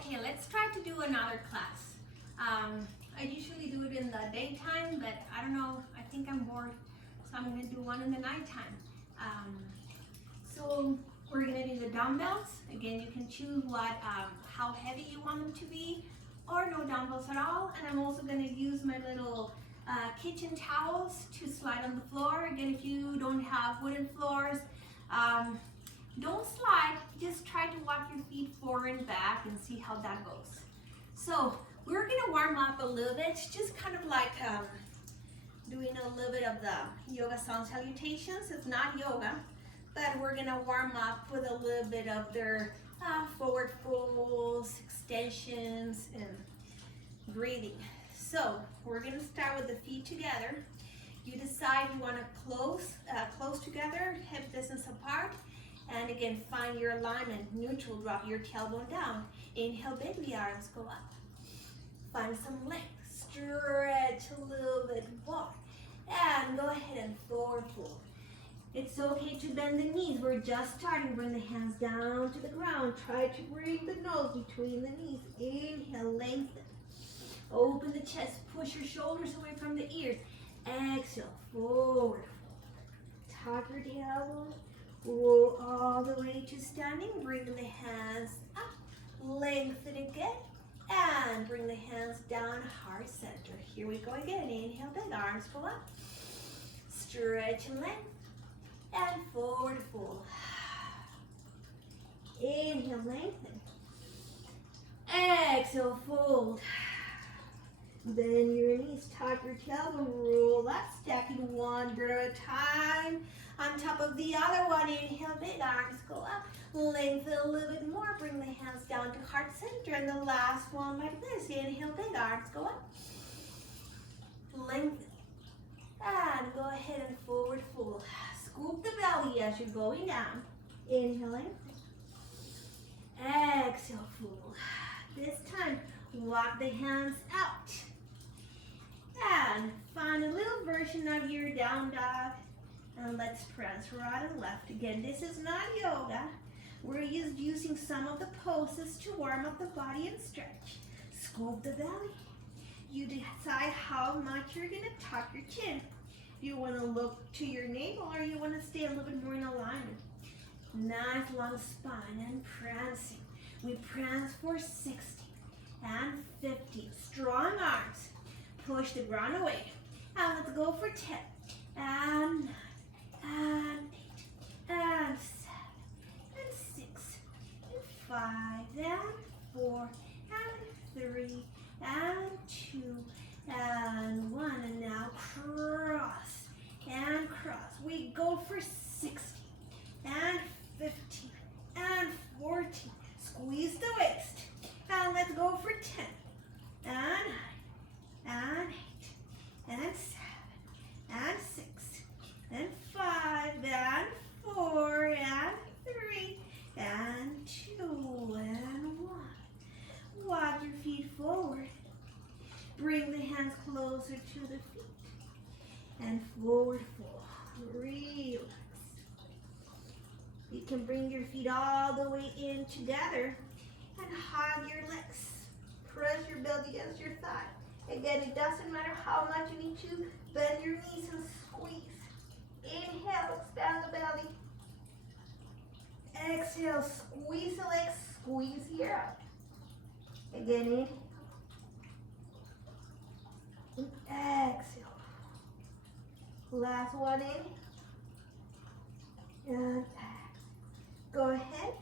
Okay, let's try to do another class. I usually do it in the daytime, but I don't know, I think I'm bored, so I'm gonna do one in the nighttime. So we're gonna do the dumbbells. Again, you can choose how heavy you want them to be, or no dumbbells at all. And I'm also gonna use my little kitchen towels to slide on the floor. Again, if you don't have wooden floors, don't slide, just try to walk your feet forward and back and see how that goes. So we're gonna warm up a little bit, just kind of like doing a little bit of the yoga sun salutations. It's not yoga, but we're gonna warm up with a little bit of their forward folds, extensions, and breathing. So we're gonna start with the feet together. You decide you wanna close together, hip distance apart. And again, find your alignment, neutral, drop your tailbone down. Inhale, big, the arms go up. Find some length, stretch a little bit more. And go ahead and forward fold. It's okay to bend the knees. We're just starting. Bring the hands down to the ground. Try to bring the nose between the knees. Inhale, lengthen. Open the chest, push your shoulders away from the ears. Exhale, forward fold. Tuck your tailbone. Roll all the way to standing. Bring the hands up. Lengthen again. And bring the hands down, heart center. Here we go again. Inhale, big arms go up. Stretch and length. And forward fold. Inhale, lengthen. Exhale, fold. Bend your knees, tuck your tailbone, roll up, stacking one breath at a time. On top of the other one, inhale, big arms go up. Lengthen a little bit more, bring the hands down to heart center. And the last one like this, inhale, big arms go up. Lengthen. And go ahead and forward fold. Scoop the belly as you're going down. Inhale, lengthen. Exhale, fold. This time, walk the hands out. And find a little version of your down dog. And let's press right and left. Again, this is not yoga. We're just using some of the poses to warm up the body and stretch. Scoop the belly. You decide how much you're gonna tuck your chin. You wanna look to your navel or you wanna stay a little bit more in alignment. Nice long spine and prancing. We prance for 60 and 50. Strong arms. Push the ground away. And let's go for 10. And 9. And 8. And 7. And 6. And 5. And 4. And 3. And 2. And 1. And now cross. And cross. We go for 60. And 15. And 14. Squeeze the waist. And let's go for 10. And 9. And 8. And 7. And 6. And 5. And 4. And 3. And 2. And 1. Walk your feet forward. Bring the hands closer to the feet. And forward fold. Relax. You can bring your feet all the way in together and hug your legs. Press your belly against your thigh. Again, it doesn't matter how much you need to bend your knees and squeeze. Inhale, expand the belly. Exhale, squeeze the legs, squeeze here out. Again, inhale. And exhale. Last one, inhale. And exhale. Go ahead,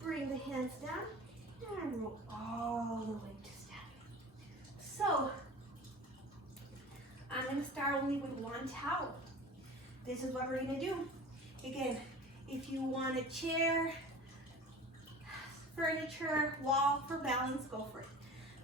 bring the hands down and roll all the way to standing. So, I'm going to start only with one towel. This is what we're going to do. Again, if you want a chair, furniture, wall for balance, go for it.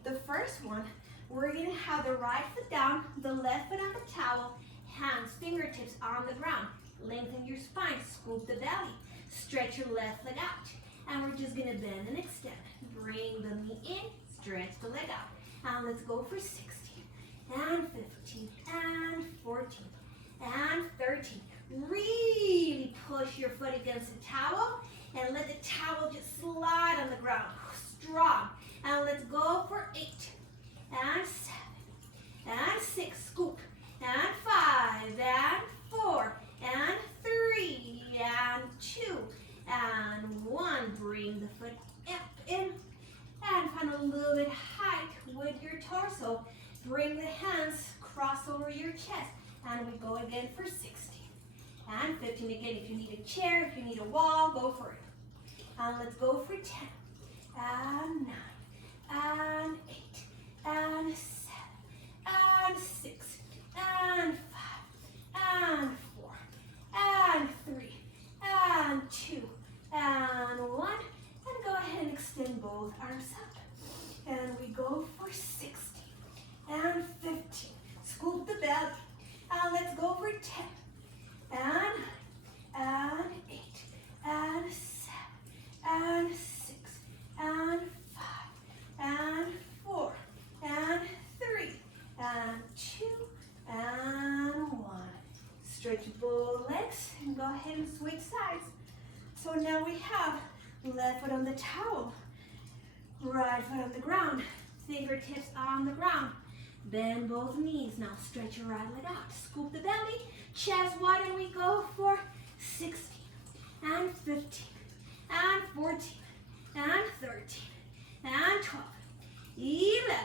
The first one, we're going to have the right foot down, the left foot on the towel, hands, fingertips on the ground. Lengthen your spine, scoop the belly. Stretch your left leg out. And we're just going to bend and extend. Bring the knee in, stretch the leg out. And let's go for 16, and 15, and 14, and 13. Really push your foot against the towel and let the towel just slide on the ground. Strong. And and find a little bit height with your torso. Bring the hands, cross over your chest, and we go again for 16 and 15. Again, if you need a chair, if you need a wall, go for it. And let's go for 10 and 9 and 8 and 7 and 6 and 5 and 4 and 3 and 2 and 1. And go ahead and extend both arms up. And we go for 16 and 15. Scoop the belly. And let's go for 10 and 8 and 7 and 6 and 5 and 4 and 3 and 2 and 1. Stretch both legs and go ahead and switch sides. So now we have left foot on the towel, right foot on the ground, fingertips on the ground. Bend both knees. Now stretch your right leg out. Scoop the belly, chest wide, and we go for 16 and 15 and 14 and 13 and 12, 11,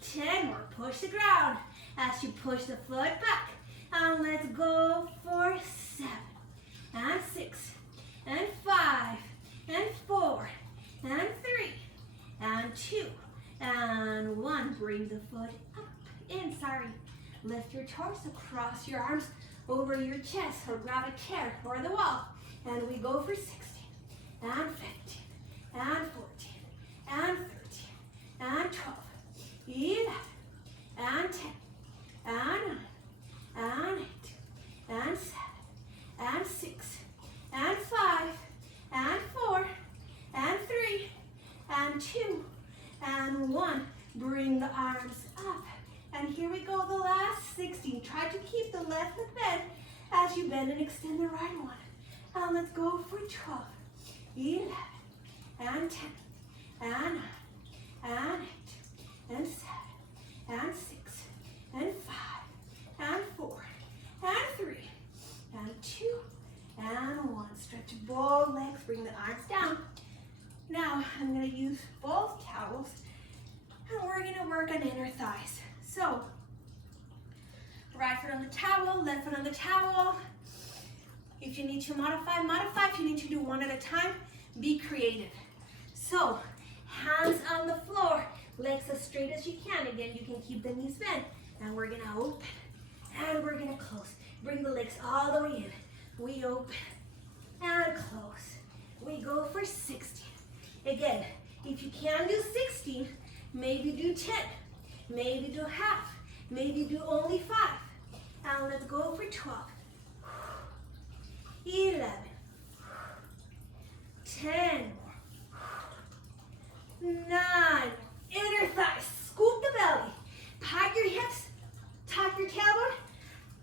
10 more. Push the ground as you push the foot back. And let's go for 7 and 6 and 5 and 4 and 3 and 2 and 1. Bring the foot up in. Lift your torso, cross your arms over your chest, or grab a chair or the wall. And we go for 16 and 15 and 14 and 13 and 12, 11 and 10 and 9 and 8 and 7 and 6 and 5 and 4 and 3 and 2 and 1. Bring the arms up. And here we go, the last 16. Try to keep the left leg bent as you bend and extend the right one. And let's go for 12, 11 and 10 and 9 and 8 and 7 and 6 and 5 and 4 and 3 and 2 and 1. Stretch both legs, bring the arms down. Now I'm going to use both towels and we're going to work on inner thighs. So, right foot on the towel, left foot on the towel. If you need to modify, modify. If you need to do one at a time, be creative. So, hands on the floor, legs as straight as you can. Again, you can keep the knees bent. And we're going to open and we're going to close. Bring the legs all the way in. We open and close. We go for 16. Again, if you can't do 16, maybe do 10. Maybe do half. Maybe do only 5. And let's go for 12. 11. 10 more. 9. Inner thighs. Scoop the belly. Pat your hips. Tuck your tailbone.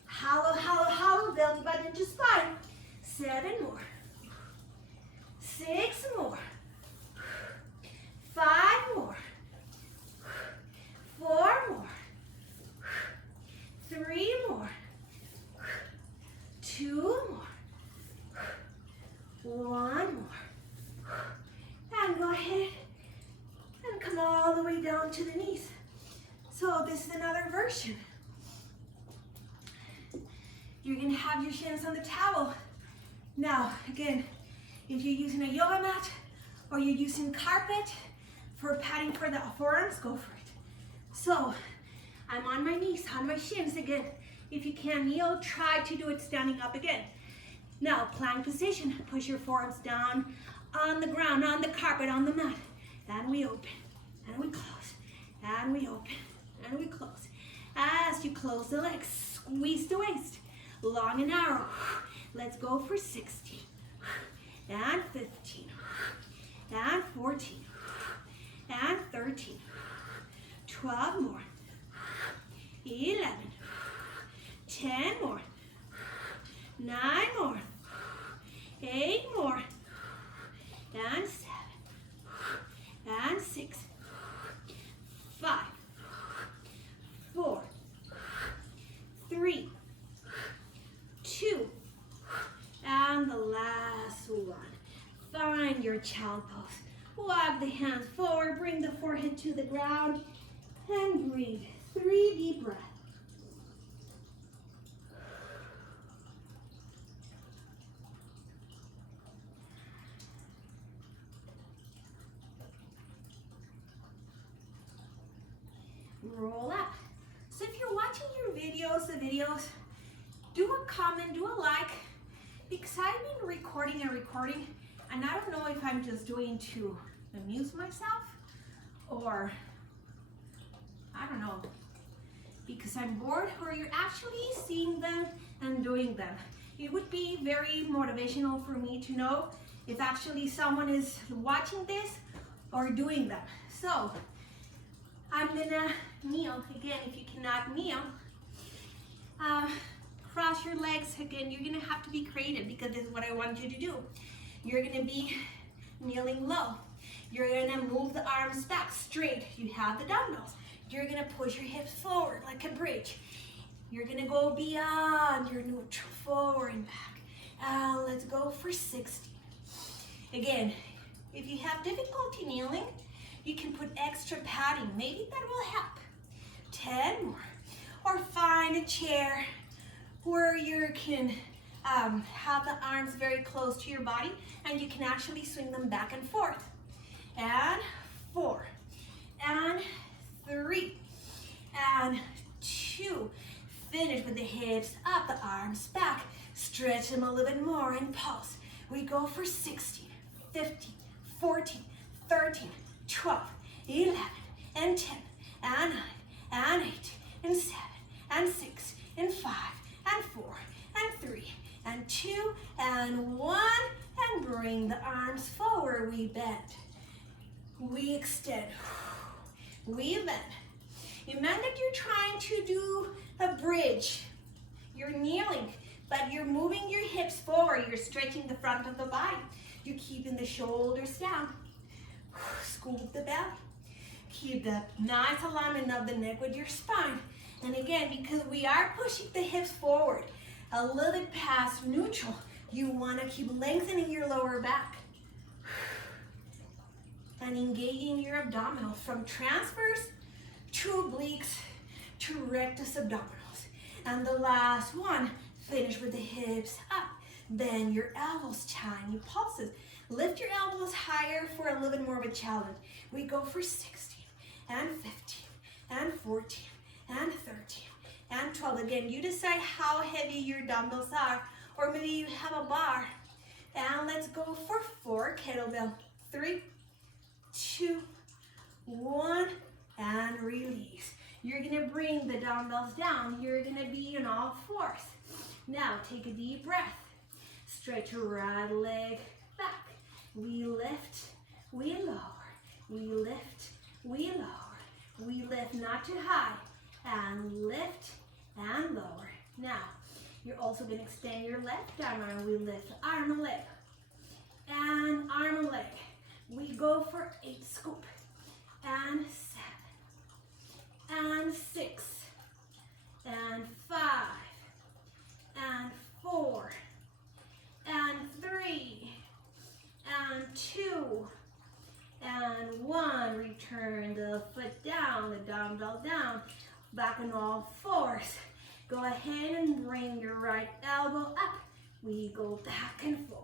Hollow, hollow, hollow. Belly button to spine. 7 more. 6 more. 5 more. 4 more. 3 more. 2 more. 1 more. And go ahead and come all the way down to the knees. So this is another version. You're going to have your shins on the towel. Now, again, if you're using a yoga mat or you're using carpet for padding for the forearms, go for it. So, I'm on my knees, on my shins again. If you can kneel, try to do it standing up again. Now, plank position. Push your forearms down on the ground, on the carpet, on the mat. And we open, and we close, and we open, and we close. As you close the legs, squeeze the waist, long and narrow. Let's go for 16, and 15, and 14, and 13, 12 more, 11, 10 more, 9 more, 8 more, and 7, and 6, 5, 4, 3, 2, and the last one. Find your child pose. Walk the hands forward, bring the forehead to the ground, and breathe. 3 deep breaths. Roll up. So if you're watching the videos, do a comment, do a like, because I've been recording, and I don't know if I'm just doing to amuse myself, or I don't know, because I'm bored, or you're actually seeing them and doing them. It would be very motivational for me to know if actually someone is watching this or doing them. So I'm gonna kneel again. If you cannot kneel, cross your legs again. You're gonna have to be creative, because this is what I want you to do. You're gonna be kneeling low. You're gonna move the arms back straight. You have the dumbbells. You're gonna push your hips forward like a bridge. You're gonna go beyond your neutral, forward and back. Let's go for 60. Again, if you have difficulty kneeling, you can put extra padding. Maybe that will help. 10 more. Or find a chair where you can have the arms very close to your body, and you can actually swing them back and forth. And 4, and 3, and 2. Finish with the hips up, the arms back. Stretch them a little bit more and pulse. We go for 16, 15, 14, 13, 12, 11, and 10, and 9, and 8, and 7, and 6, and 5, and 4, and 3, and 2, and 1, and bring the arms forward. We bend. We extend. We bend. Imagine that you're trying to do a bridge. You're kneeling, but you're moving your hips forward. You're stretching the front of the body. You're keeping the shoulders down. Scoop the belly. Keep that nice alignment of the neck with your spine. And again, because we are pushing the hips forward a little bit past neutral, you want to keep lengthening your lower back and engaging your abdominals from transverse to obliques to rectus abdominals. And the last one, finish with the hips up. Bend your elbows, tiny pulses. Lift your elbows higher for a little bit more of a challenge. We go for 16, and 15, and 14, and 13, and 12. Again, you decide how heavy your dumbbells are, or maybe you have a bar. And let's go for 4 kettlebell. 3, 2, 1, and release. You're gonna bring the dumbbells down. You're gonna be on all fours. Now take a deep breath. Stretch your right leg back. We lift, we lower. We lift, we lower. We lift not too high. And lift and lower. Now, you're also gonna extend your left arm, and we lift arm and leg. And arm and leg. We go for 8 scoop. And 7. And 6. And 5. And 4. And 3. And 2. And 1. Return the foot down, the dumbbell down. Back on all fours. Go ahead and bring your right elbow up. We go back and forth.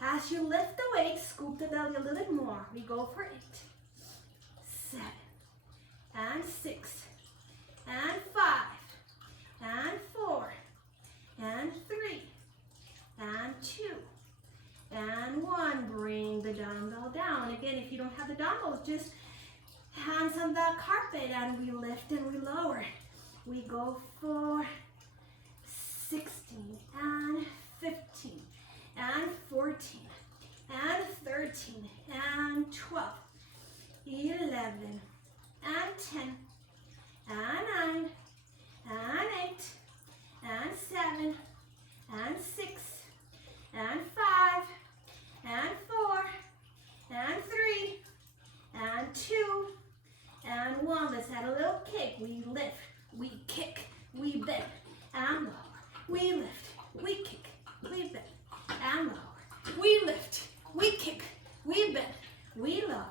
As you lift the weight, scoop the belly a little bit more. We go for 8, 7, and 6, and 5, and 4, and 3, and 2, and 1. Bring the dumbbell down. Again, if you don't have the dumbbells, just hands on the carpet, and we lift and we lower. We go for 16, and 15, and 14, and 13, and 12, 11, and 10, and 9, and 8, and 7, and 6, and 5, and 4, and 3, and 2, and 1. Let's add a little kick. We lift, we kick, we bend, and lower. We lift, we kick, we bend, and lower. We lift, we kick, we bend, we lower.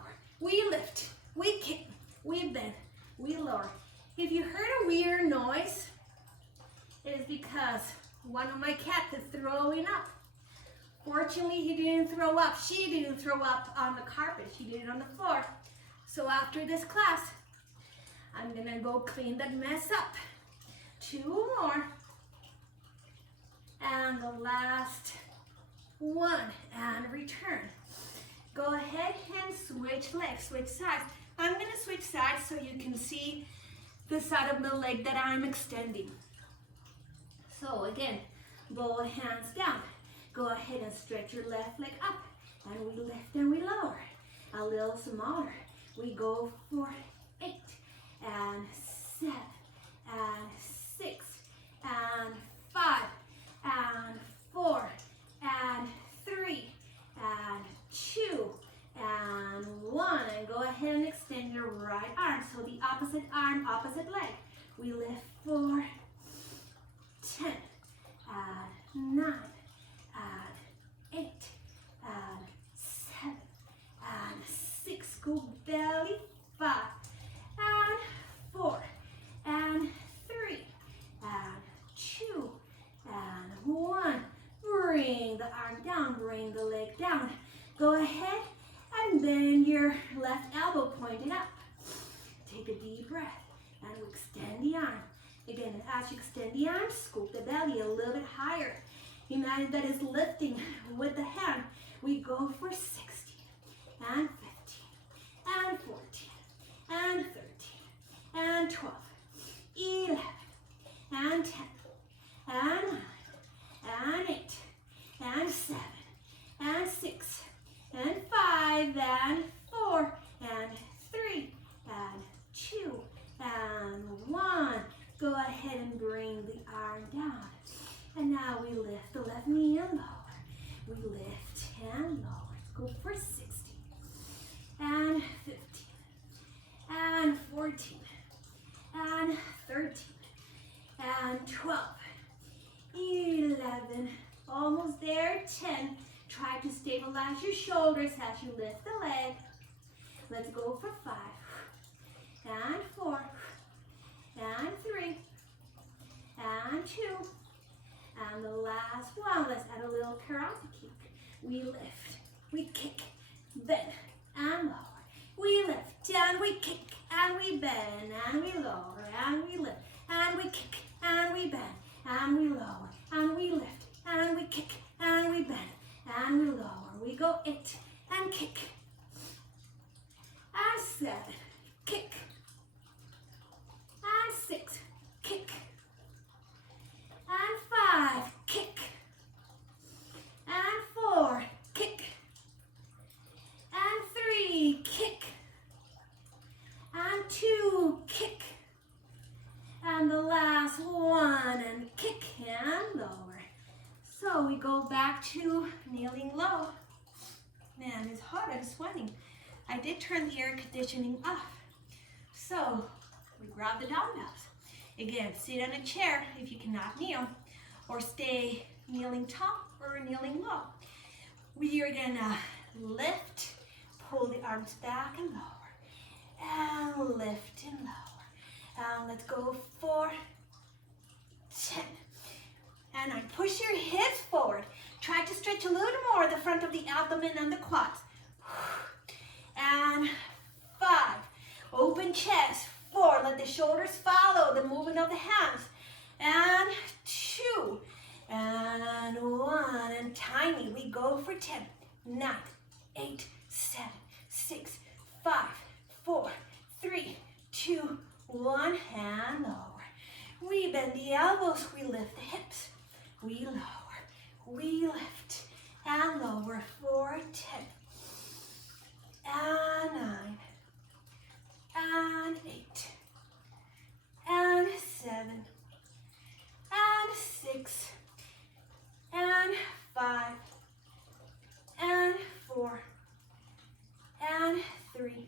we lift, we kick, we bend, we lower. If you heard a weird noise, it is because one of my cats is throwing up. Fortunately, he didn't throw up. She didn't throw up on the carpet. She did it on the floor. So after this class, I'm gonna go clean that mess up. 2 more. And the last one, and return. Go ahead and switch legs, switch sides. I'm gonna switch sides so you can see the side of the leg that I'm extending. So again, both hands down. Go ahead and stretch your left leg up, and we lift and we lower. A little smaller. We go for 8, and 7, and 6, and 5, and 4, and 3, and 2, and 1. And go ahead and extend your right arm. So the opposite arm, opposite leg. We lift for 10, and 9, and 8, and 7, and 6. Go belly. 5, and 4, and 3, and 2, and 1. Bring the arm down, bring the leg down. Go ahead and bend your left elbow pointed up. Take a deep breath and extend the arm. Again, as you extend the arm, scoop the belly a little bit higher. Imagine that is lifting with the hand. We go for 16, and 15, and 14, and 13, and 12, 11, and 10, and 9, and 8, and 7, and 6, and 5, and 4, and 3, and 2, and 1. Go ahead and bring the arm down. And now we lift the left knee and lower. We lift and lower. Go for 16, and 15, and 14, and 13, and 12, 11, almost there, 10. Try to stabilize your shoulders as you lift the leg. Let's go for 5, and 4, and 3, and 2, and the last one. Let's add a little karate kick. We lift, we kick, bend, and lower. We lift, and we kick, and we bend, and we lower, and we lift, and we kick, and we bend, and we lower, and we lift, and we kick, and we bend, and we lower. We go 8, and kick, and 7, kick, and 6, kick, and 5, kick, and 4, kick, and 3, kick, and 2, kick, and the last one, and kick and lower. So we go back to kneeling low. Man, it's hot, I'm sweating. I did turn the air conditioning off. So we grab the dumbbells. Again, sit on a chair if you cannot kneel, or stay kneeling top or kneeling low. We are gonna lift, pull the arms back and lower, and lift and lower. And let's go for 10. And I push your hips forward. Try to stretch a little more the front of the abdomen and the quads. And 5, open chest. 4, let the shoulders follow the movement of the hands. And 2, and 1, and tiny. We go for 10, 9, 8, 7, 6, 5, 4, 3, 2, 1, and lower. We bend the elbows, we lift the hips. We lower, we lift, and lower for 10, and 9, and 8, and 7, and 6, and 5, and 4, and 3,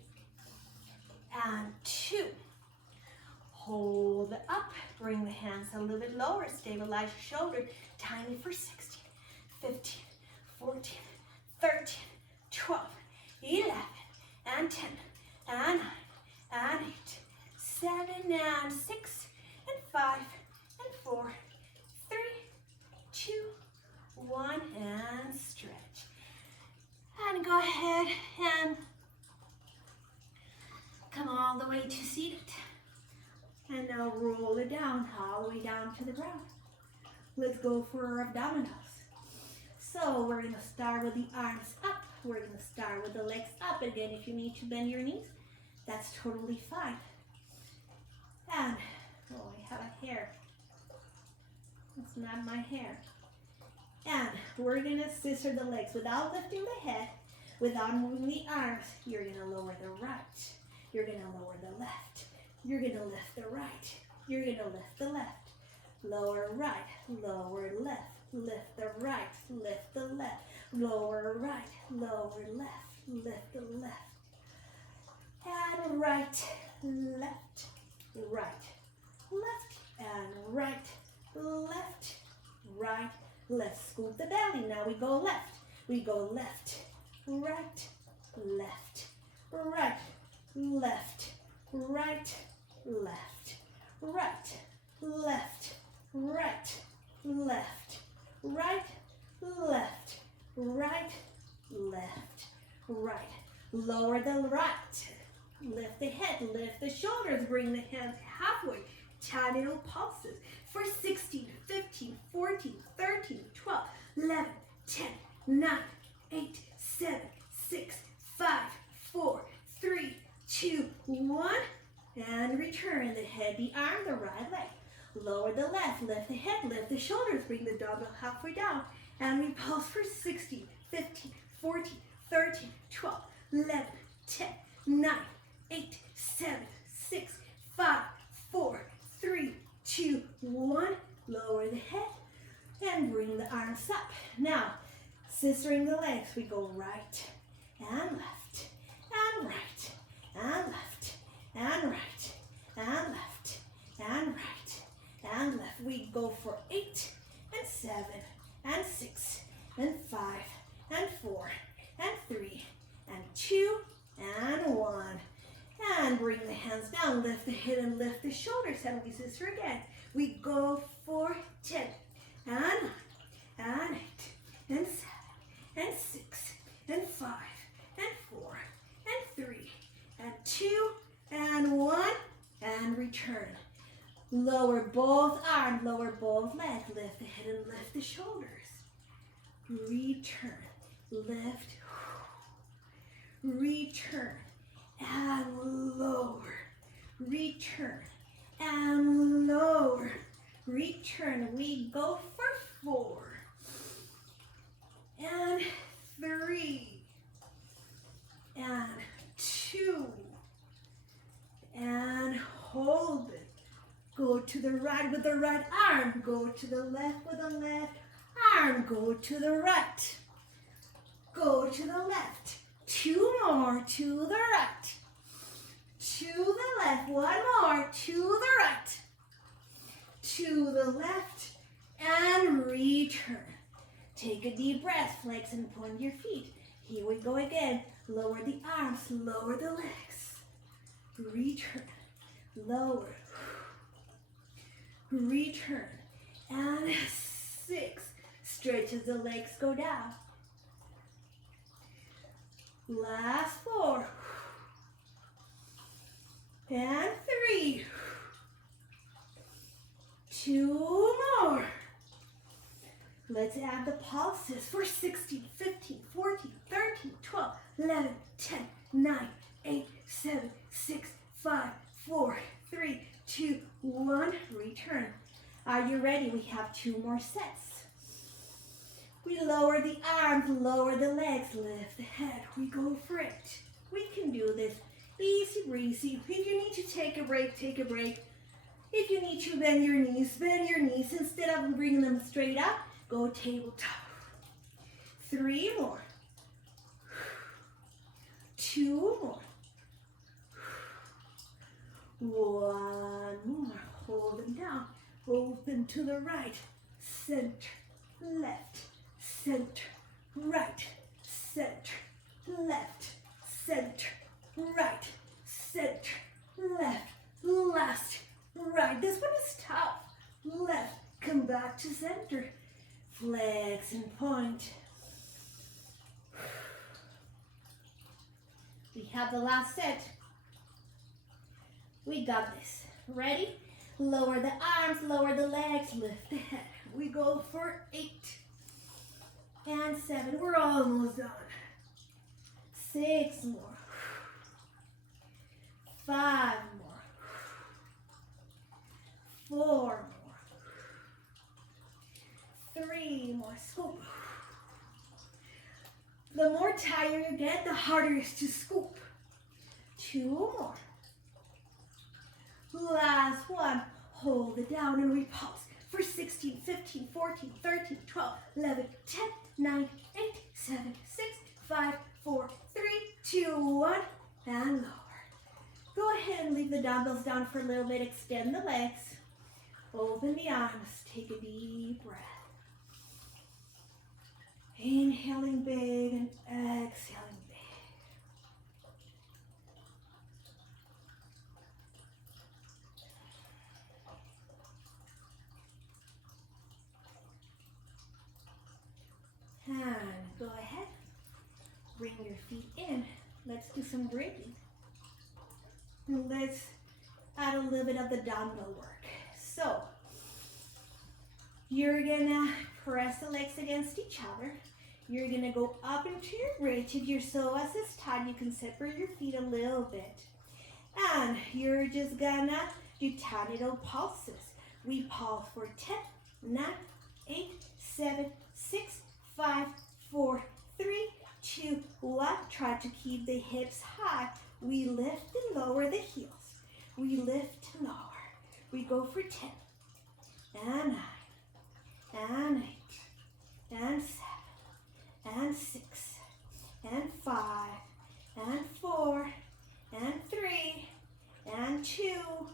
and 2. Hold up, bring the hands a little bit lower, stabilize your shoulder, tiny for 16, 15, 14, 13, 12, 11, and 10. and 8, 7 and 6 and 5 and 4, 3, 2, 1 and stretch. And go ahead and come all the way to seated. And now roll it down, all the way down to the ground. Let's go for our abdominals. So we're going to start with the arms up. We're going to start with the legs up. Again, if you need to bend your knees, that's totally fine. And, oh, I have a hair. It's not my hair. And we're going to scissor the legs without lifting the head, without moving the arms. You're going to lower the right. You're going to lower the left. You're going to lift the right. You're going to lift the left. Lower right, lower left. Lift the right, lift the left. Lower right, lower left. Lift the left. And right, left, right, left, and right, left, right. Let's scoop the belly. Now we go left. We go left, right, left, right, left, right, left, right, left, right, left, right, left, right, left, right. Lower the right. Lift the head, lift the shoulders, bring the hands halfway. 10 little pulses for 16, 15, 14, 13, 12, 11, 10, 9, 8, 7, 6, 5, 4, 3, 2, 1. And return the head, the arm, the right leg. Lower the left, lift the head, lift the shoulders, bring the dumbbell halfway down. And we pulse for 16, 15, 14, 13, 12, 11, 10, 9, 8, 7, 6, 5, 4, 3, 2, 1. Lower the head and bring the arms up. Now, scissoring the legs, we go right and left and right and left and right and left and right and left. We go for 8 and 7 and 6 and 5 and 4 and 3 and 2 and 1. And bring the hands down, lift the head and lift the shoulders, and we scissor again. We go for 10 and 9 and 8 and 7 and 6 and 5 and 4 and 3 and 2 and 1 and return. Lower both arms, lower both legs, lift the head and lift the shoulders. Return, lift, return, and lower, return, and lower, return. We go for 4, and 3, and 2, and hold it. Go to the right with the right arm, go to the left with the left arm, go to the right, go to the left. 2 more to the right, to the left, 1 more to the right, to the left, and return. Take a deep breath, flex and point your feet. Here we go again. Lower the arms, lower the legs. Return, lower, return, and 6. Stretch as the legs go down. Last 4. And 3. 2 more. Let's add the pulses for 16, 15, 14, 13, 12, 11, 10, 9, 8, 7, 6, 5, 4, 3, 2, 1. Return. Are you ready? We have 2 more sets. We lower the arms, lower the legs, lift the head. We go for it. We can do this. Easy breezy. If you need to take a break, take a break. If you need to bend your knees, bend your knees. Instead of bringing them straight up, go tabletop. 3 more. 2 more. 1 more. Hold them down. Open to the right. Center. Left. Center. Right. Center. Left. Center. Right. got the last set. We got this. Ready? Lower the arms, lower the legs, lift the head. We go for 8 and 7. We're almost done. 6 more. 5 more. 4 more. 3 more. Scoop. The more tired you get, the harder it is to scoop. 2 more. Last one. Hold it down and we pause for 16, 15, 14, 13, 12, 11, 10, 9, 8, 7, 6, 5, 4, 3, 2, 1, and lower. Go ahead and leave the dumbbells down for a little bit. Extend the legs. Open the arms. Take a deep breath. Inhaling big and exhaling big. And go ahead. Bring your feet in. Let's do some breathing. And let's add a little bit of the dumbbell work. So, you're gonna press the legs against each other. You're gonna go up into your bridge. If your psoas is tight, you can separate your feet a little bit. And you're just gonna do tiny little pulses. We pulse for 10, 9, 8, 7, 6, 5, 4, 3, 2, 1. Try to keep the hips high. We lift and lower the heels. We lift and lower. We go for 10, and 9, and 8, and 7, and 6, and 5, and 4, and 3, and 2.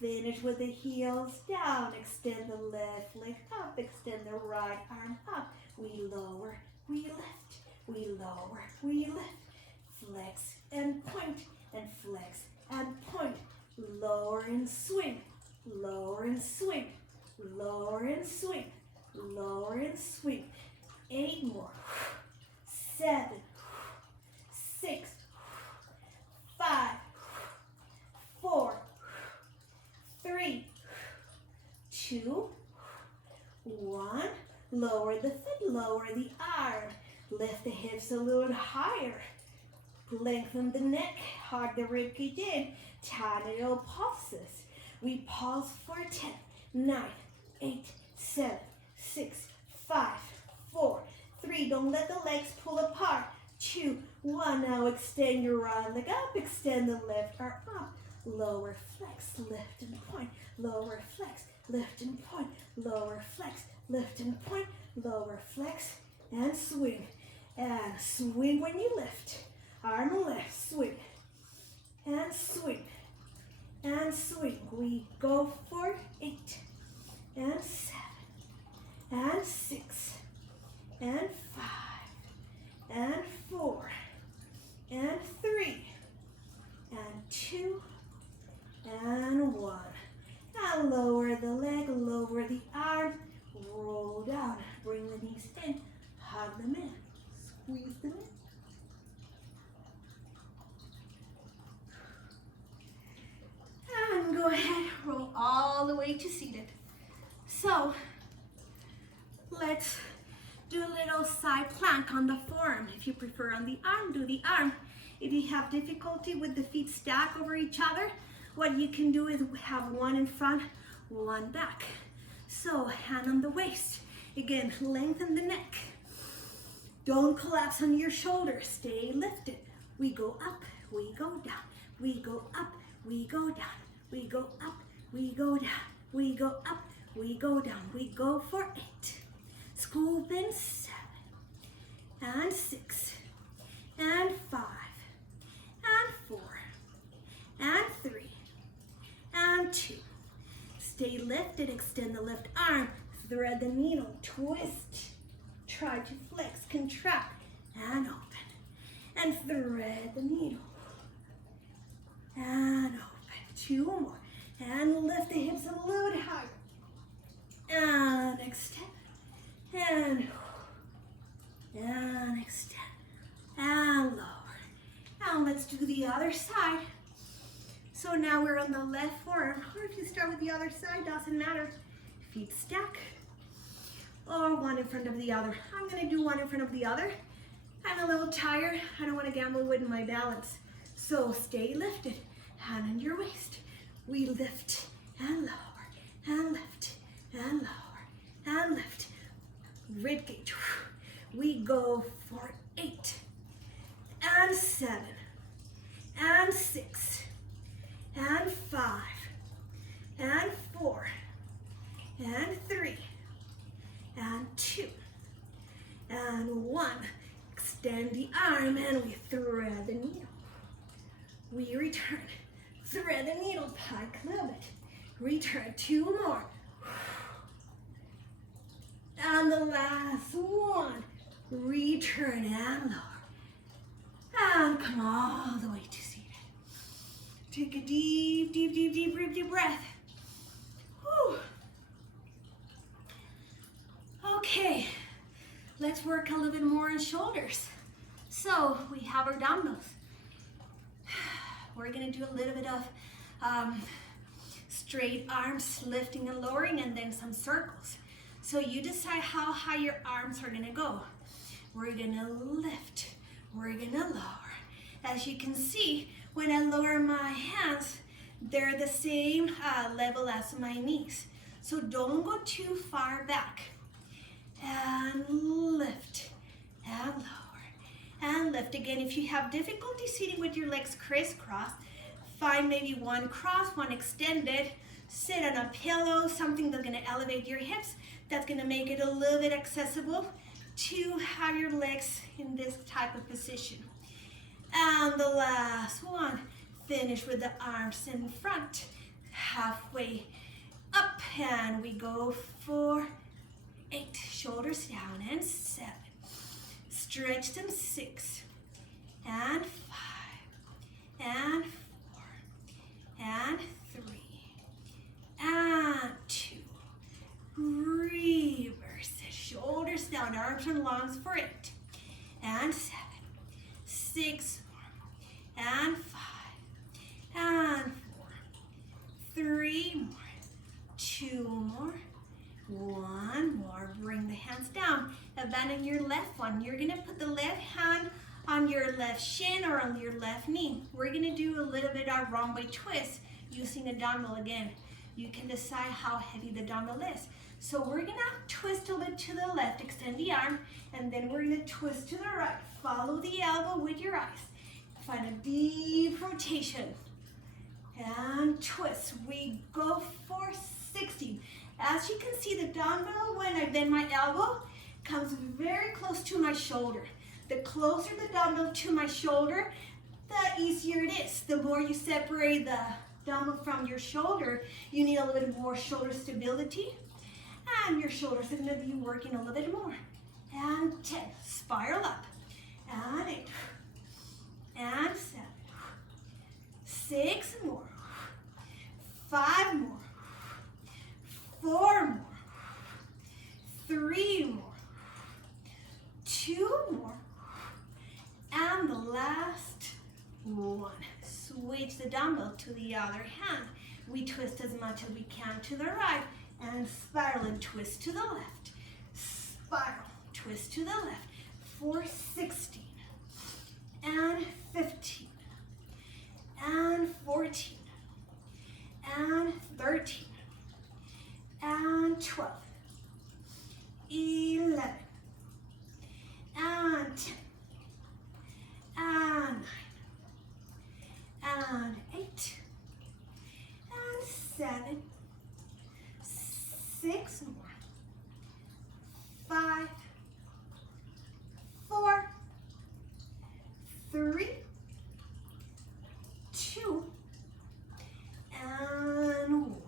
Finish with the heels down. Extend the left leg up. Extend the right arm up. We lower, we lift, we lower, we lift. Flex and point, and flex and point. Lower and swing, lower and swing, lower and swing, lower and swing. 8 more. 7, 6, 5, 4, 3, 2, 1. Lower the foot, lower the arm. Lift the hips a little higher. Lengthen the neck, hug the ribcage in. Tiny little pulses. We pulse for 10, 9, 8, 7, 6, 5, 4, 3. Don't let the legs pull apart. 2, 1. Now extend your right leg up. Extend the left arm up. Lower flex, lift and point. Lower flex, lift and point. Lower flex, lift and point. Lower flex and swing. And swing when you lift. Arm left, swing. And swing. And swing. We go for 8 and 7 and 6 and 5 and 4 and 3 and 2 and 1. Now lower the leg, lower the arm, roll down, bring the knees in, hug them in, squeeze them in. And go ahead, roll all the way to seated. So, let's do a little side plank on the forearm. If you prefer on the arm, do the arm. If you have difficulty with the feet stacked over each other, what you can do is have one in front, one back. So, hand on the waist. Again, lengthen the neck. Don't collapse on your shoulders. Stay lifted. We go up, we go down. We go up, we go down. We go up, we go down. We go up, we go down. We go for 8. Scoop in 7 and 6 and 5 and 4 and 3 and 2. Stay lifted, extend the left arm, thread the needle, twist. Try to flex, contract, and open. And thread the needle. And open. 2 more. And lift the hips a little bit higher. And extend. And extend. And lower. Now let's let's do the other side. So now we're on the left forearm, or if you start with the other side, doesn't matter. Feet stack, or one in front of the other. I'm gonna do one in front of the other. I'm a little tired. I don't want to gamble with my balance. So stay lifted, hand on your waist. We lift and lower, and lift, and lower, and lift. Rib cage. We go for 8, and 7, and 6, and 5, and 4, and 3, and 2, and 1. Extend the arm and we thread the needle. We return. Thread the needle, pike club it. Return, 2 more. And the last one. Return and lower. And come all the way to seated. Take a deep, deep, deep, deep, deep, deep breath. Whew. Okay, let's work a little bit more on shoulders. So we have our dumbbells. We're gonna do a little bit of straight arms, lifting and lowering, and then some circles. So you decide how high your arms are gonna go. We're gonna lift, we're gonna lower. As you can see, when I lower my hands, they're the same level as my knees. So don't go too far back. And lift, and lower, and lift. Again, if you have difficulty sitting with your legs crisscross, find maybe one cross, one extended. Sit on a pillow, something that's gonna elevate your hips, that's gonna make it a little bit accessible to have your legs in this type of position. And the last one, finish with the arms in front, halfway up, and we go for 8, shoulders down, and 7. Stretch them, 6, and 5, and 4, and 3, and 2. Reverse it, shoulders down, arms and lungs for 8, and 7, 6 more, and 5, and 4, 3 more, 2 more, 1 more. Bring the hands down. Abandon your left one. You're gonna put the left hand on your left shin or on your left knee. We're gonna do a little bit of runway twist using a dumbbell again. You can decide how heavy the dumbbell is. So we're gonna twist a little to the left, extend the arm, and then we're gonna twist to the right. Follow the elbow with your eyes. Find a deep rotation. And twist. We go for 60. As you can see, the dumbbell, when I bend my elbow, comes very close to my shoulder. The closer the dumbbell to my shoulder, the easier it is. The more you separate the dumbbell from your shoulder, you need a little bit more shoulder stability, and your shoulders are gonna be working a little bit more. And 10, spiral up, and 8, and 7, 6 more, 5 more, 4 more, 3 more, 2 more, and the last one. Switch the dumbbell to the other hand. We twist as much as we can to the right, and spiral and twist to the left. Spiral, twist to the left for 16, and 15, and 14, and 13, and 12, 11, and 10, and 9, and 8, and 7, 6 more, 5, 4, 3, 2, and 1.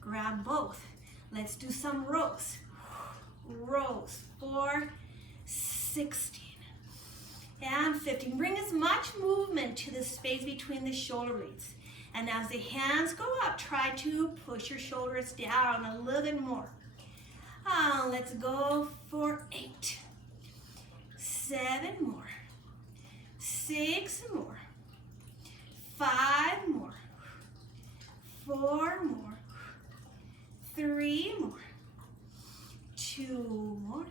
Grab both. Let's do some rows. Rows for 16 and 15. Bring as much movement to the space between the shoulder blades. And as the hands go up, try to push your shoulders down a little bit more. Let's go for 8, 7 more, 6 more, 4 more, 3 more, 2 more,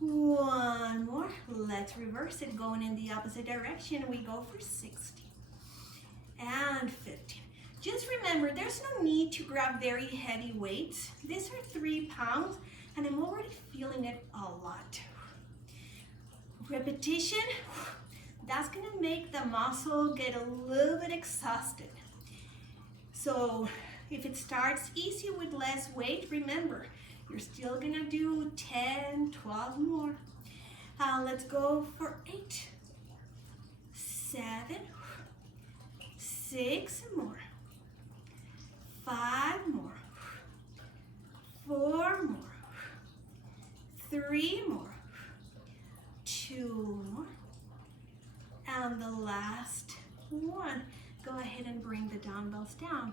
1 more. Let's reverse it, going in the opposite direction. We go for 60 and 15. Just remember, there's no need to grab very heavy weights. These are 3 pounds, and I'm already feeling it a lot. Repetition, that's gonna make the muscle get a little bit exhausted. So if it starts easy with less weight, remember, you're still gonna do 10, 12 more. Let's go for 8, 7, 6 more, 5 more, 4 more, 3 more, 2 more, and the last one. Go ahead and bring the dumbbells down.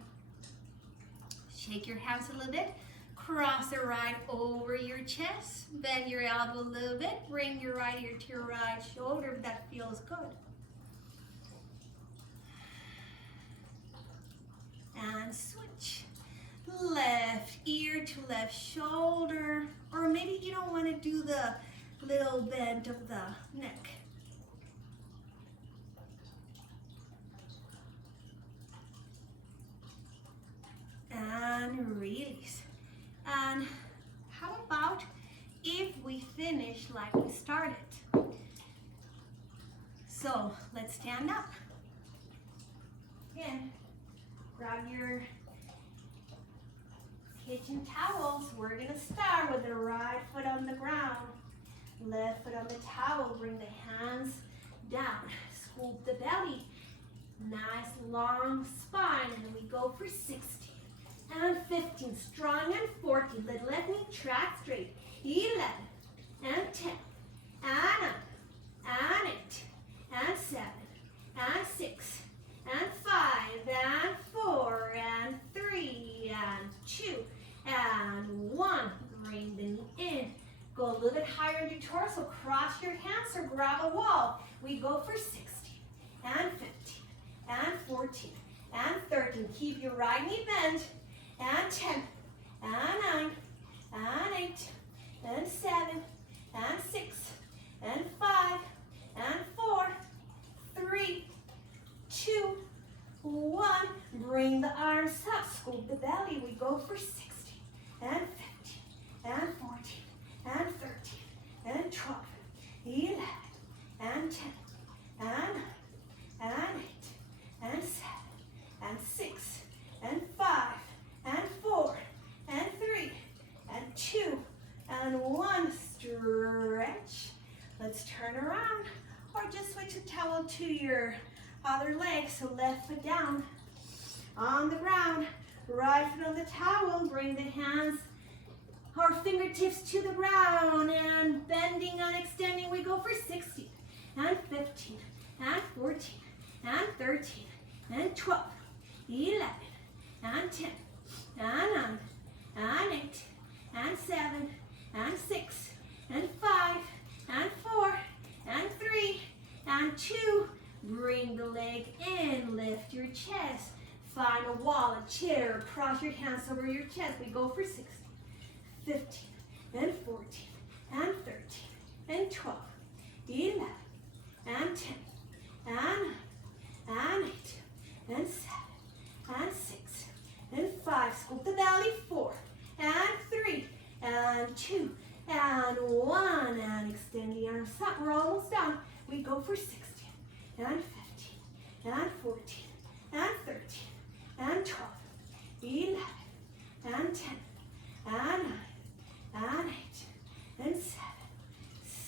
Shake your hands a little bit. Cross the right over your chest. Bend your elbow a little bit. Bring your right ear to your right shoulder if that feels good. And switch. Left ear to left shoulder. Or maybe you don't want to do the little bend of the neck. And release. And how about if we finish like we started? So let's stand up. Again, grab your kitchen towels. We're gonna start with the right foot on the ground, left foot on the towel. Bring the hands down, scoop the belly. Nice long spine, and then we go for 60 and 15, strong, and 14. Let left knee track straight. 11 and 10 and 9 and 8 and 7 and 6 and 5 and 4 and 3 and 2 and 1. Bring the knee in. Go a little bit higher in your torso. Cross your hands or grab a wall. We go for 60 and 15 and 14 and 13. Keep your right knee bent. And 10 and 9 and 8 and 7 and 6 and 5 and 4, 3, 2, 1. Bring the arms up, scoop the belly. We go for 60 and 15 and 14 and 13 and 12, 11 and 10 and 9 and 8 and 7 and 6 and 5 and 4 and 3 and 2 and 1. Stretch. Let's turn around, or just switch the towel to your other leg. So left foot down on the ground, right foot on the towel. Bring the hands or fingertips to the ground, and bending and extending. We go for 16 and 15 and 14 and 13 and 12, 11 and 10 and 9 and 8 and 7 and 6 and 5 and 4 and 3 and 2. Bring the leg in, lift your chest. Find a wall, a chair, cross your hands over your chest. We go for 16, 15 and 14 and 13 and 12, 11 and 10 and 9 and 8 and 7 and 6 and 5. Scoop the belly. 4 and 3 and 2 and 1. And extend the arms up. We're almost done. We go for 16 and 15 and 14 and 13 and 12, 11 and 10 and 9 and 8 and 7,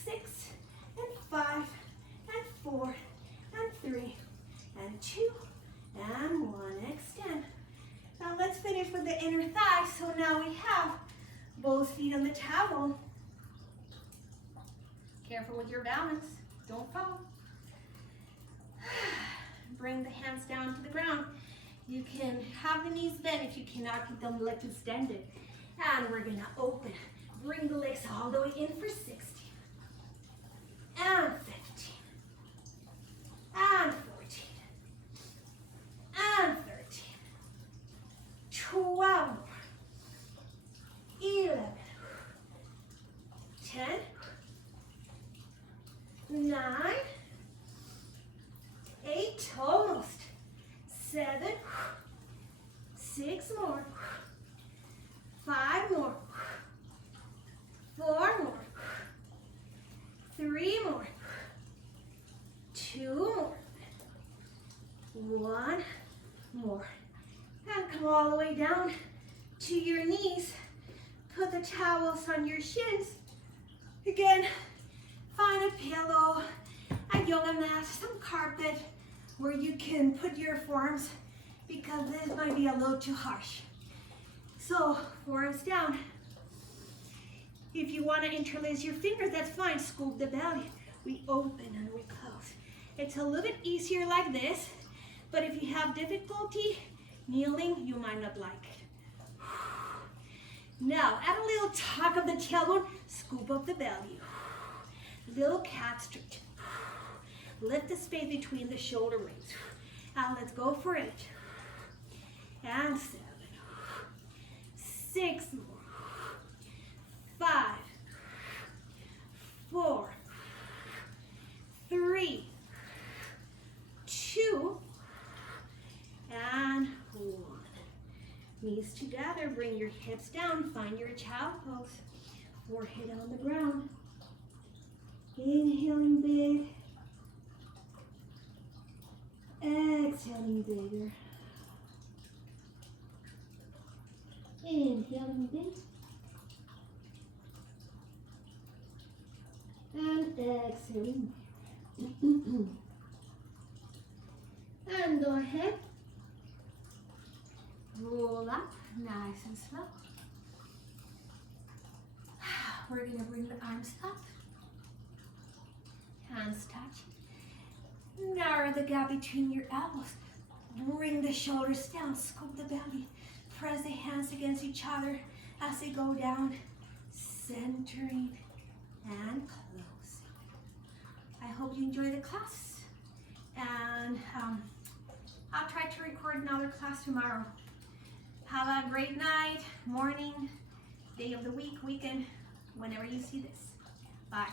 6 and 5 and 4 and 3 and 2 and 1. Extend. Now let's finish with the inner thigh. So now we have both feet on the towel. Careful with your balance. Don't fall. Bring the hands down to the ground. You can have the knees bent if you cannot keep them legs extended. And we're gonna open. Bring the legs all the way in for 16 and 15 and 14 and 13 6 more, 5 more, 4 more, 3 more, 2 more, 1 more. And come all the way down to your knees. Put the towels on your shins. Again, find a pillow, a yoga mat, some carpet where you can put your forearms, because this might be a little too harsh. So, forearms down. If you want to interlace your fingers, that's fine. Scoop the belly. We open and we close. It's a little bit easier like this, but if you have difficulty kneeling, you might not like it. Now, add a little tuck of the tailbone, scoop up the belly. Little cat stretch. Lift the space between the shoulder blades. And let's go for 8. And 7. 6 more. 5. 4. 3. 2. And 1. Knees together, bring your hips down, find your child pose. Forehead on the ground. Inhaling big. Exhaling bigger. Inhaling big. And exhaling bigger. And go ahead. Roll up, nice and slow. We're going to bring the arms up. Hands touch. Narrow the gap between your elbows. Bring the shoulders down, scoop the belly. Press the hands against each other as they go down. Centering and closing. I hope you enjoy the class. And I'll try to record another class tomorrow. Have a great night, morning, day of the week, weekend, whenever you see this. Bye.